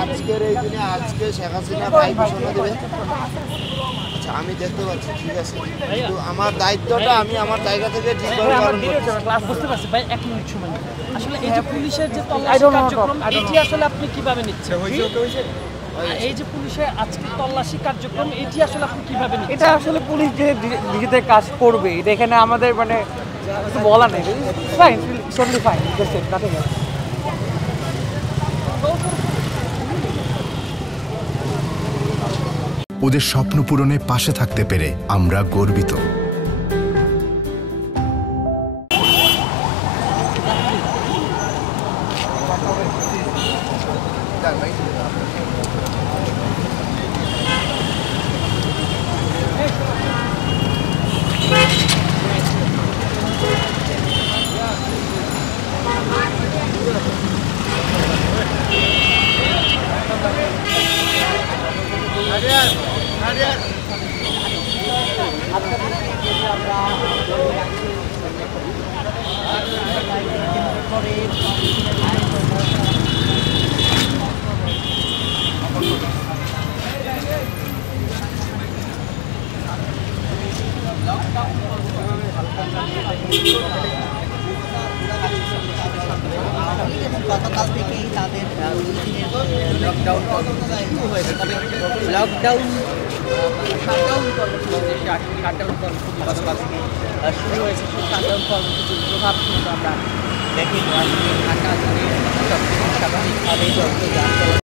আজকের এই দিনে আজকে শেখ হাসিনা ভাই ঘোষণা দেবে। আচ্ছা আমি দেখতে পাচ্ছি, ঠিক আছে, কিন্তু আমার দায়িত্বটা আমি আমার জায়গা থেকে ঠিকভাবে পালন করছি। ক্লাস বুঝতে পারছি ভাই, 1 মিনিট সময়। আসলে এই যে পুলিশের যে তল্লাশি কার্যক্রম, এটি আসলে আপনি কিভাবে নিচ্ছেন? এই যে পুলিশের আজকে তল্লাশি কার্যক্রম, এটি আসলে আপনি কিভাবে নিচ্ছেন? এটা আসলে পুলিশ যে নিজেদের কাজ করবে, এটা এখানে আমাদের মানে কিছু বলা নেই। Fine, totally fine, just nothing else. ওদের স্বপ্ন পূরণে পাশে থাকতে পেরে আমরা গর্বিত। গতকাল থেকেই তাদের লকডাউন কর্মসূচি শুরু হয়েছে, তবে শাটডাউন কর্মসূচি গতকাল থেকে শুরু হয়েছে। সেই শাটডাউন কর্মসূচির প্রভাব কিন্তু আমরা দেখি ঢাকা জুড়ে সবকিছু স্বাভাবিকভাবে যত যাত্রা